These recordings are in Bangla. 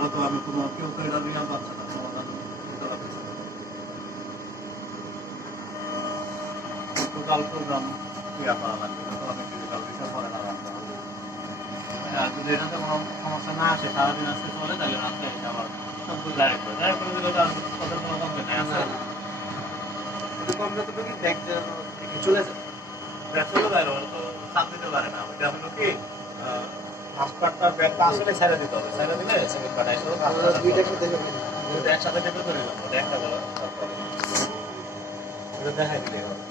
তাছাড়া তো আমি কোনো কেউ তো এটা রিয়াল পাচ্ছে না, সমাধান করতে পারতেছি না। টোটাল প্রোগ্রাম ক্রিয়া করা লাগবে, তো আমি ডিজিটাল বিষয় পরে লাগাতে হবে। আর যদি এটাতে কোনো সমস্যা না আসে, সারাদিন আজকে চলে, তাহলে রাত্রে এটা আবার সবগুলো ডাইরেক্ট করে দিলে তো আর ওদের কোনো কমপ্লেন নাই আছে। কমপ্লেন তো কি ব্যাগ চলে যায়, ব্যাগ চলে যায়, ওরা তো চাপ দিতে পারে না। ওইটা হলো কি মাস্টারটা ব্যাগটা আসলে ছেড়ে দিতে হবে, ছেড়ে দিলে সেকেন্ড পার্ট আসলে দুইটা একসাথে টেপে ধরে যাবো, একটা গেল তারপরে ওটা দেখাই দিলে হবে।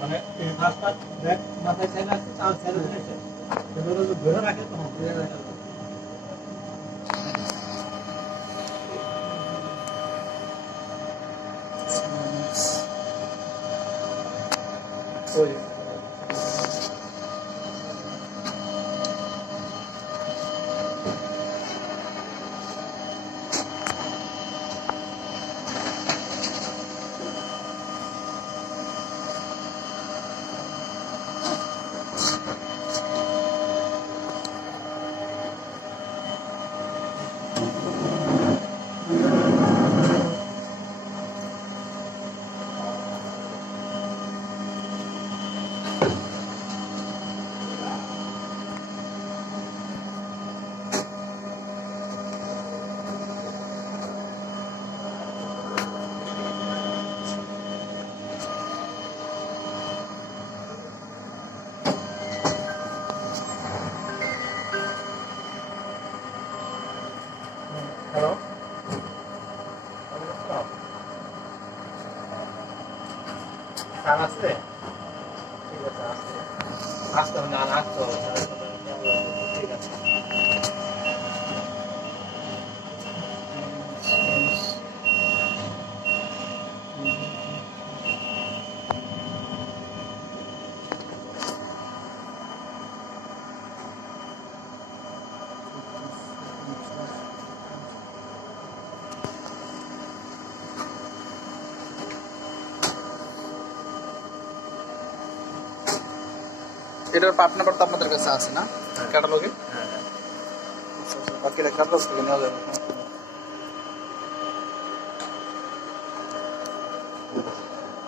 মানে এই ফার্স্টটা ব্যাগ মাথায় ছেড়ে আসছে, চাল ছেড়ে দিয়েছে, এগুলো যদি ধরে রাখে তখন ধরে রাখে। ওই হ্যালো, স্যার আছে? ঠিক আছে, আসতে আসতে হবে না, আসতে হবে, ঠিক আছে। এটার পার্ট নাম্বার তো আপনাদের কাছে আছে না ক্যাটালগে? বাকিটা ক্যাটালগ থেকে নেওয়া যাবে।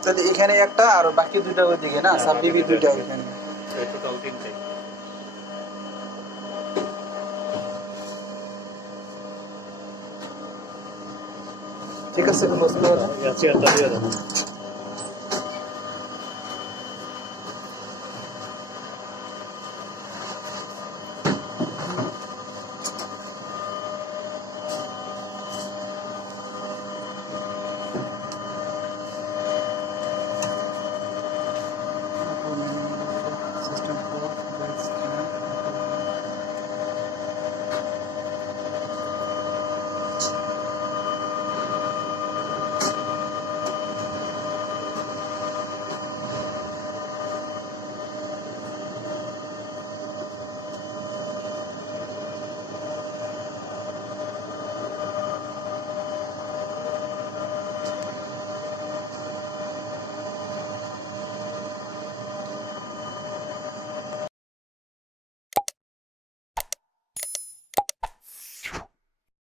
তাহলে এখানে একটা আর বাকি দুইটা ওইদিকে না, সাব ডিবি দুইটা এখানে, টোটাল তিনটে। ঠিক আছে, বুঝতে পারলাম।